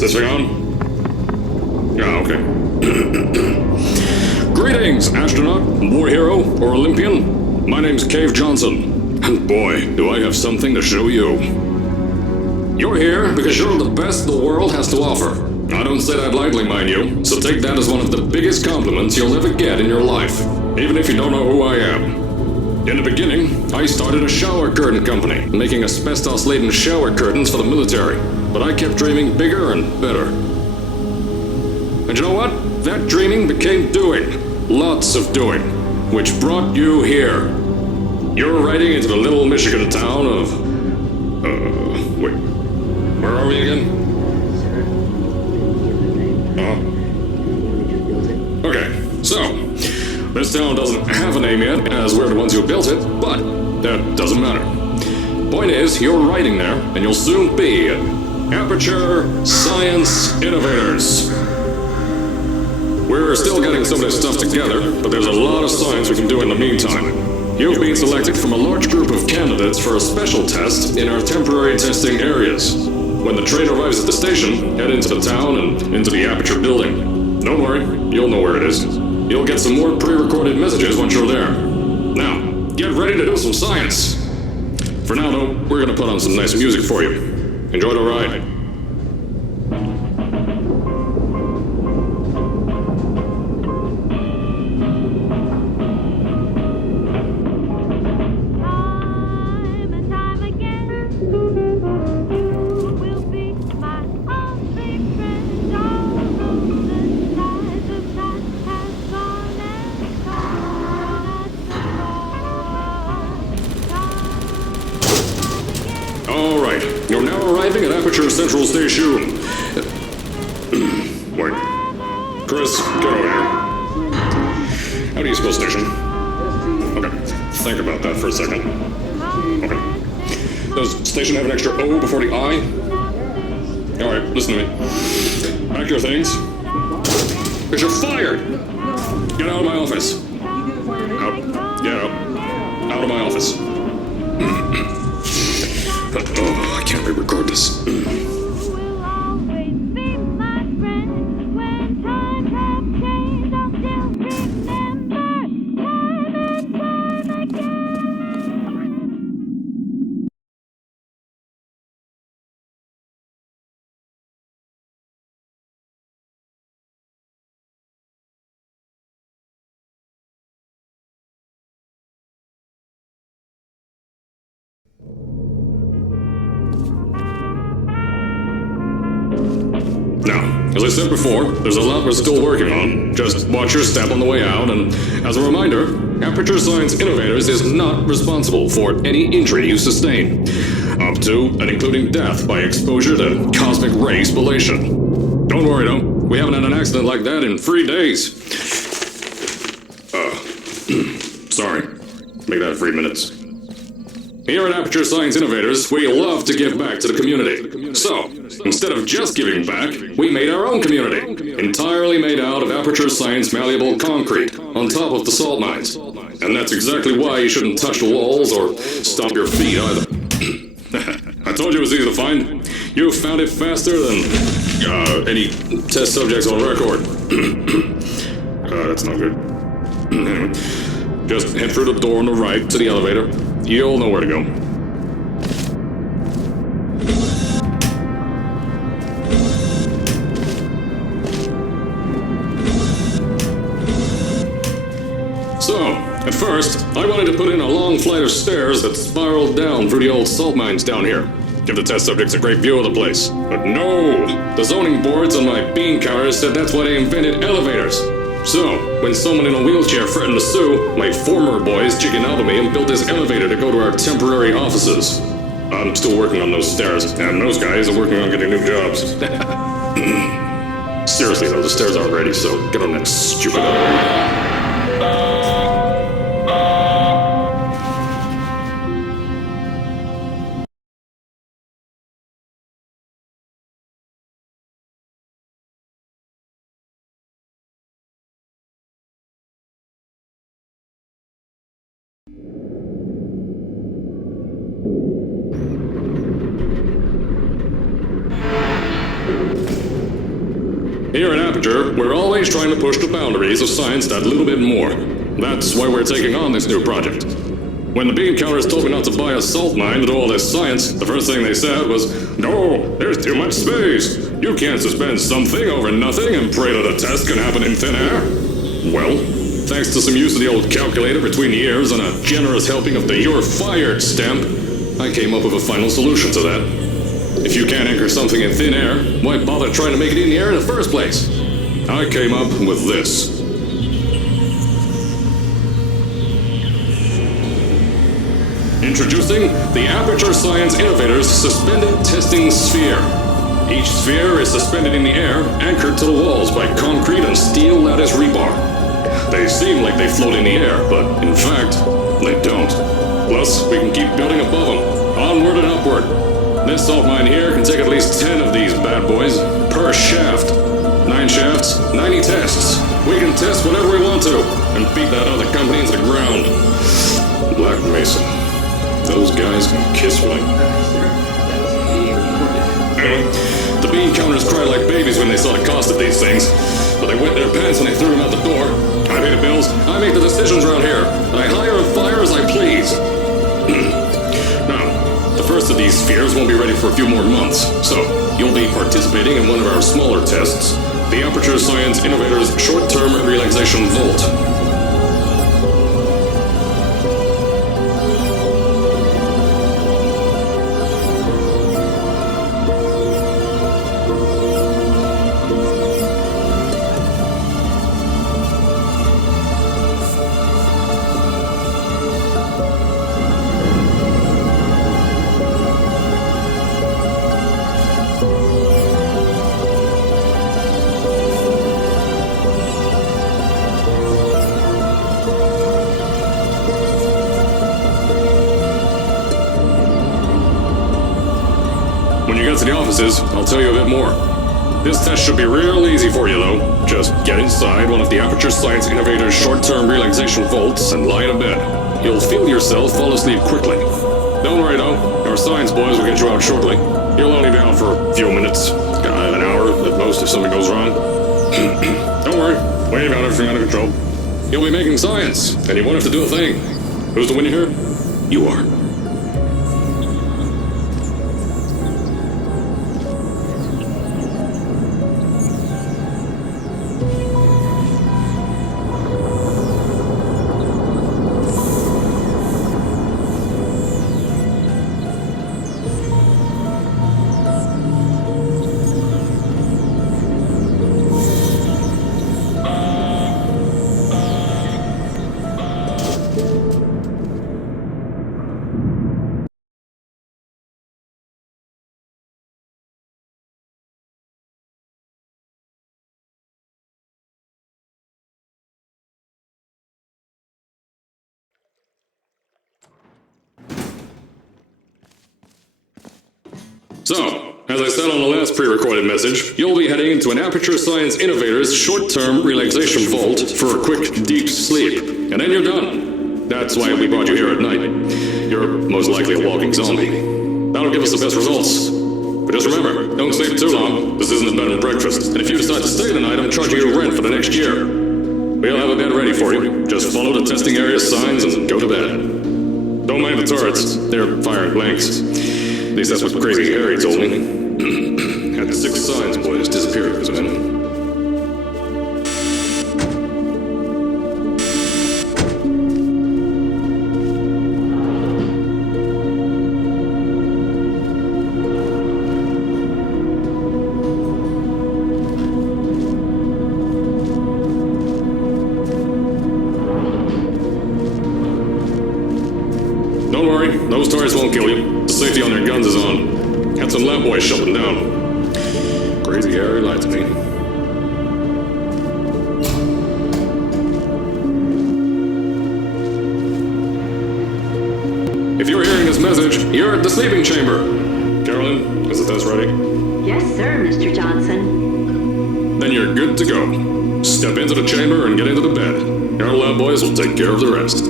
Is this thing on? Yeah, okay. Greetings, astronaut, war hero, or Olympian. My name's Cave Johnson, and boy, do I have something to show you. You're here because you're the best the world has to offer. I don't say that lightly, mind you, so take that as one of the biggest compliments you'll ever get in your life, even if you don't know who I am. In the beginning, I started a shower curtain company, making asbestos-laden shower curtains for the military, but I kept dreaming bigger and better. And you know what? That dreaming became doing. Lots of doing. Which brought you here. You're riding into the little Michigan town of... wait. Where are we again? Okay, so... this town doesn't have a name yet, as we're the ones who built it, but that doesn't matter. Point is, you're riding there, and you'll soon be Aperture Science Innovators. We're still getting some of this stuff together, but there's a lot of science we can do in the meantime. You've been selected from a large group of candidates for a special test in our temporary testing areas. When the train arrives at the station, head into the town and into the Aperture building. Don't worry, you'll know where it is. You'll get some more pre-recorded messages once you're there. Now, get ready to do some science. For now, though, we're gonna put on some nice music for you. Enjoy the ride. Alright, you're now arriving at Aperture Central Station. Wait. Chris, get over here. How do you spell station? Okay, think about that for a second. Okay. Does station have an extra O before the I? Alright, listen to me. Pack your things. Because you're fired! Get out of my office. Out. Get out. Out of my office. Oh, I can't re-record this. Now, as I said before, there's a lot we're still working on. Just watch your step on the way out, and as a reminder, Aperture Science Innovators is not responsible for any injury you sustain, up to and including death by exposure to cosmic ray spallation. Don't worry though, we haven't had an accident like that in 3 days. Sorry. Make that 3 minutes. Here at Aperture Science Innovators, we love to give back to the community. So, instead of just giving back, we made our own community, entirely made out of Aperture Science malleable concrete, on top of the salt mines. And that's exactly why you shouldn't touch the walls or stomp your feet either. I told you it was easy to find. You found it faster than any test subjects on record. That's not good. Anyway, just head through the door on the right to the elevator. You'll know where to go. So, at first, I wanted to put in a long flight of stairs that spiraled down through the old salt mines down here. Give the test subjects a great view of the place. But no! The zoning boards on my bean counters said that's why they invented elevators. So, when someone in a wheelchair threatened to sue, my former boys chickened out of me and built this elevator to go to our temporary offices. I'm still working on those stairs, and those guys are working on getting new jobs. Seriously though, the stairs aren't ready, so get on that stupid elevator. Here at Aperture, we're always trying to push the boundaries of science that little bit more. That's why we're taking on this new project. When the bean counters told me not to buy a salt mine to do all this science, the first thing they said was, "No, there's too much space. You can't suspend something over nothing and pray that a test can happen in thin air." Well, thanks to some use of the old calculator between the ears and a generous helping of the "you're fired" stamp, I came up with a final solution to that. If you can't anchor something in thin air, why bother trying to make it in the air in the first place? I came up with this. Introducing the Aperture Science Innovators Suspended Testing Sphere. Each sphere is suspended in the air, anchored to the walls by concrete and steel lattice rebar. They seem like they float in the air, but in fact, they don't. Plus, we can keep building above them, onward and upward. This salt mine here can take at least 10 of these bad boys per shaft. 9 shafts, 90 tests. We can test whatever we want to and beat that other company into the ground. Black Mesa. Those guys can kiss me. The bean counters cried like babies when they saw the cost of these things, but they wet their pants when they threw them out the door. I pay the bills, I make the decisions around here, and I hire and fire as I please. Now, the first of these spheres won't be ready for a few more months, so you'll be participating in one of our smaller tests, the Aperture Science Innovators Short-Term Relaxation Volt. When you get to the offices, I'll tell you a bit more. This test should be real easy for you, though. Just get inside one of the Aperture Science Innovators short-term relaxation vaults and lie in a bed. You'll feel yourself fall asleep quickly. Don't worry, though. Our science boys will get you out shortly. You'll only be out for a few minutes. An hour at most if something goes wrong. Don't worry. We've got everything under control. You'll be making science, and you won't have to do a thing. Who's the winner here? You are. So, as I said on the last pre-recorded message, you'll be heading into an Aperture Science Innovators short-term relaxation vault for a quick, deep sleep. And then you're done. That's why we brought you here at night. You're most likely a walking zombie. That'll give us the best results. But just remember, don't sleep too long. This isn't a bed and breakfast. And if you decide to stay the night, I'm charging you rent for the next year. We'll have a bed ready for you. Just follow the testing area signs and go to bed. Don't mind the turrets. They're firing blanks. At least that's what Crazy Harry told me. Had 6 signs boys disappeared because of him. Don't worry, those turrets won't kill you. The safety on their guns is on. Had some lab boys shut them down. Crazy Harry lied to me. If you're hearing this message, you're at the sleeping chamber. Carolyn, is the test ready? Yes, sir, Mr. Johnson. Then you're good to go. Step into the chamber and get into the bed. Our lab boys will take care of the rest.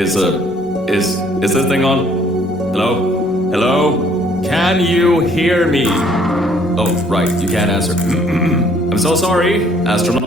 Is this thing on? Hello? Hello? Can you hear me? Oh, right, you can't answer. I'm so sorry, astronaut.